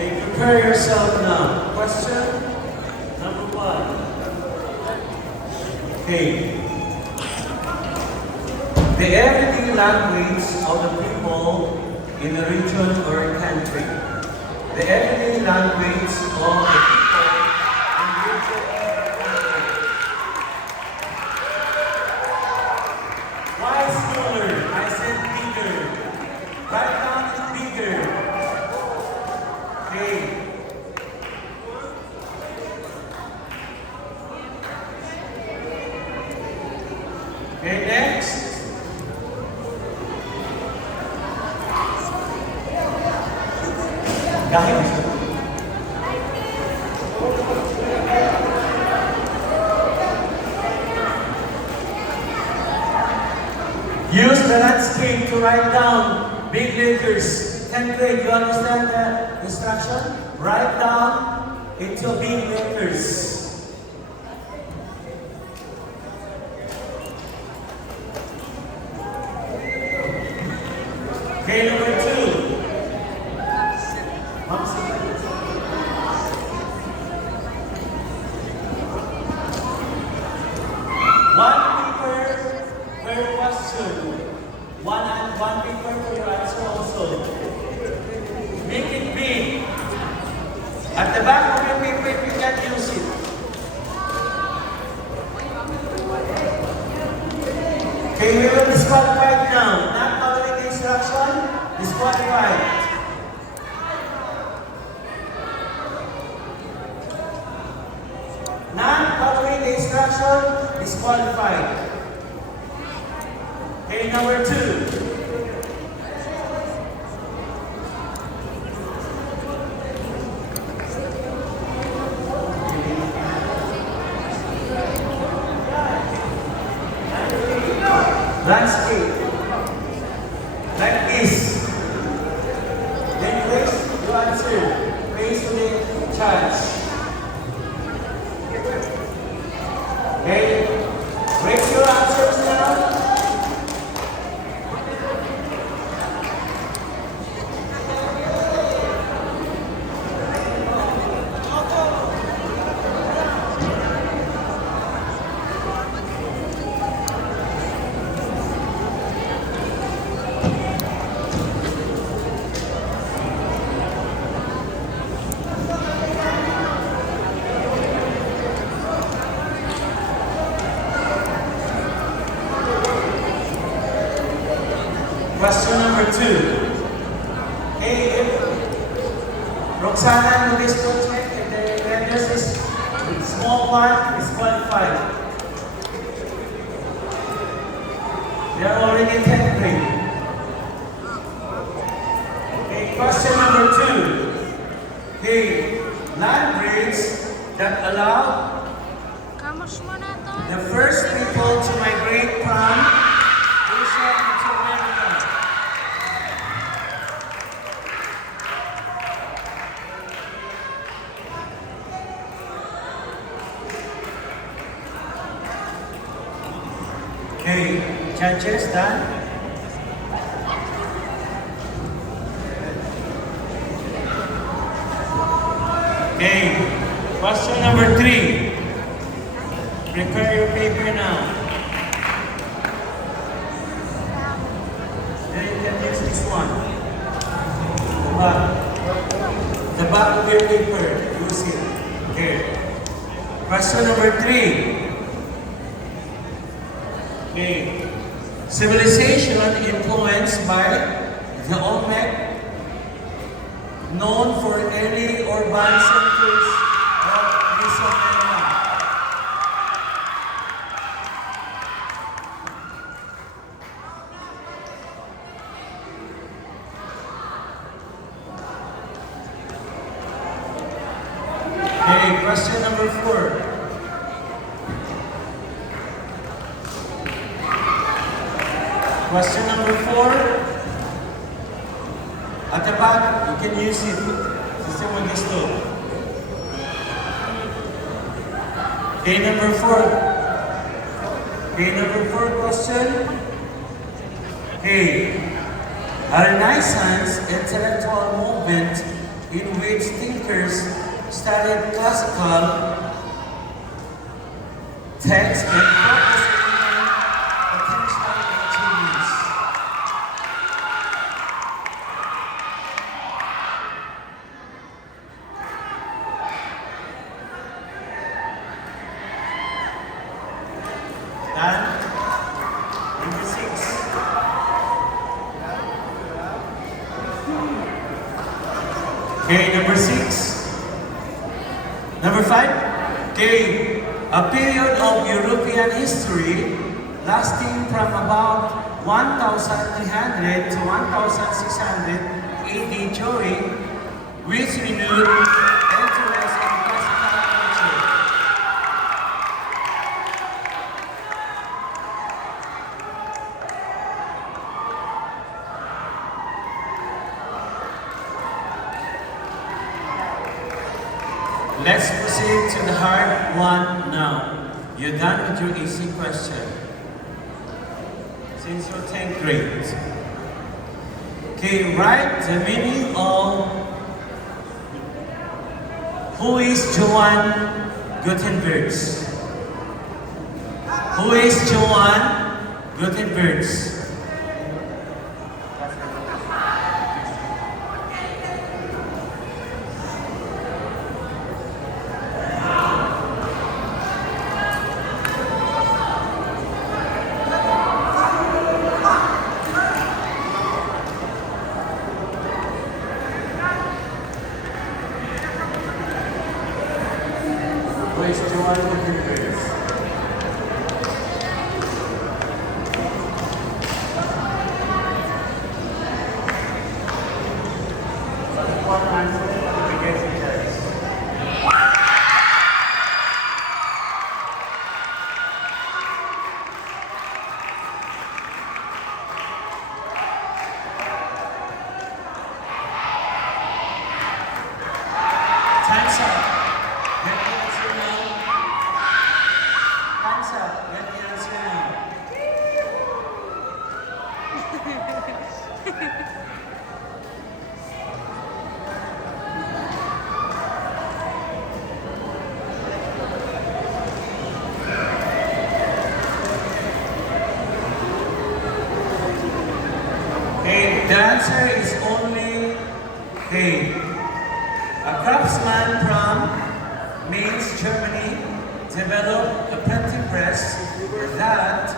Okay, prepare yourself now. Question number one. Okay. The everyday language of the people in a region or a country. The everyday language of the people in a region or a country. Why smaller? I said bigger. Right now it's bigger. Okay. Okay, next. Dahil gusto. Use the landscape to write down big letters. 10th grade, you understand the instruction? Write down into big letters. Okay, number two. One paper per question. One paper for your answer also. Make it big. At the back of your paper, if you can use it. Okay, we will disqualify now. Not following the instruction, disqualified. Not following the instruction, disqualified. Okay, number two. Landscape. Like this. Then place your answer. Face to the judge. Okay. Raise your answers now. Question number two. Hey, if Roxana Luis Project and the vendors is small one is qualified. They are already in 10th grade. Okay, question number two. Hey, land bridges that allow the first people to migrate from Asia into America. Okay, judges done. Okay, question number three. Prepare your paper now. Then you can use this one. The back of your paper. Use it. Okay. Question number three. Okay. Civilization influenced by the Olmec, known for early urban centers of Mesoamerica. Okay, question number four. Question number four. At the back, you can use it. Gusto mo gusto. Okay, number four. Okay, number four question. Okay. A Renaissance intellectual movement in which thinkers studied classical texts and focused on potential achievements. Done? Number 6. Okay, number 6. Number 5. Okay, a period of European history lasting from about 1300 to 1600 AD during which renewed interest in classical culture. Let's proceed to the hard one now. You're done with your easy question. Since you're 10th grade. Okay, write the meaning of who is Johann Gutenberg? Who is Johann Gutenberg? Who is Johann Gutenberg? One answer to get it. Time's up. Let me answer now. Time's up. Let me answer now. Okay, the answer is only A. A craftsman from Mainz, Germany, developed a printing press that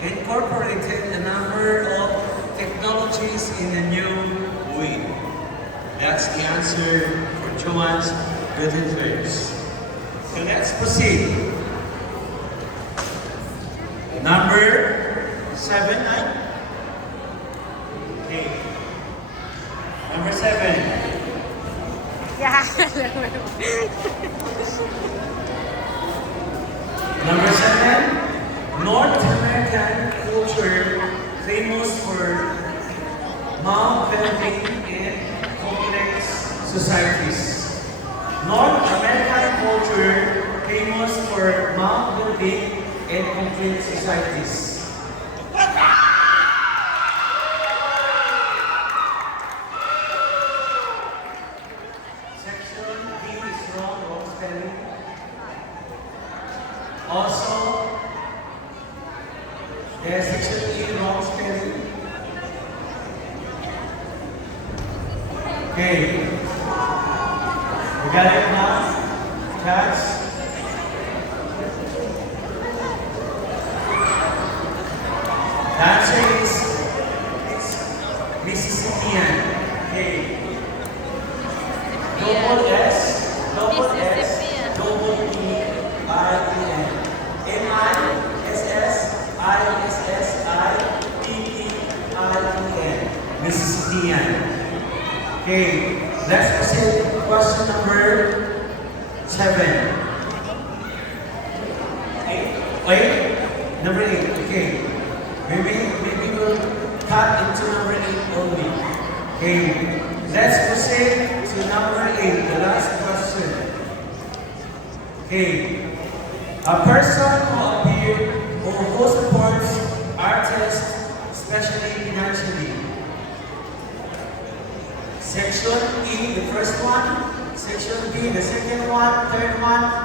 incorporated a number of technologies in a new way. That's the answer for Johann Gutenberg. So let's proceed. Number 7, 9. Okay. Number 7. Yeah. Number 7, North American culture famous for mound-building and complex societies. North American culture famous for mound-building and complex societies. Section D is wrong spelling. Also, there's section E wrong spelling. Okay. We got it now? Catch. The answer is Mississippian. Okay. Double S, Mississippian. double E-I-E-N. M-I-S-S-I-S-S-I-P-P-I-E-N. Mississippian. Okay, let's proceed to question number 7. 8? Number 8, okay. Maybe we'll cut into number 8 only. Okay, let's proceed to number 8, the last question. Okay, a person who appeared or who supports artists, especially financially. Section E, the first one. Section B, the second one, third one,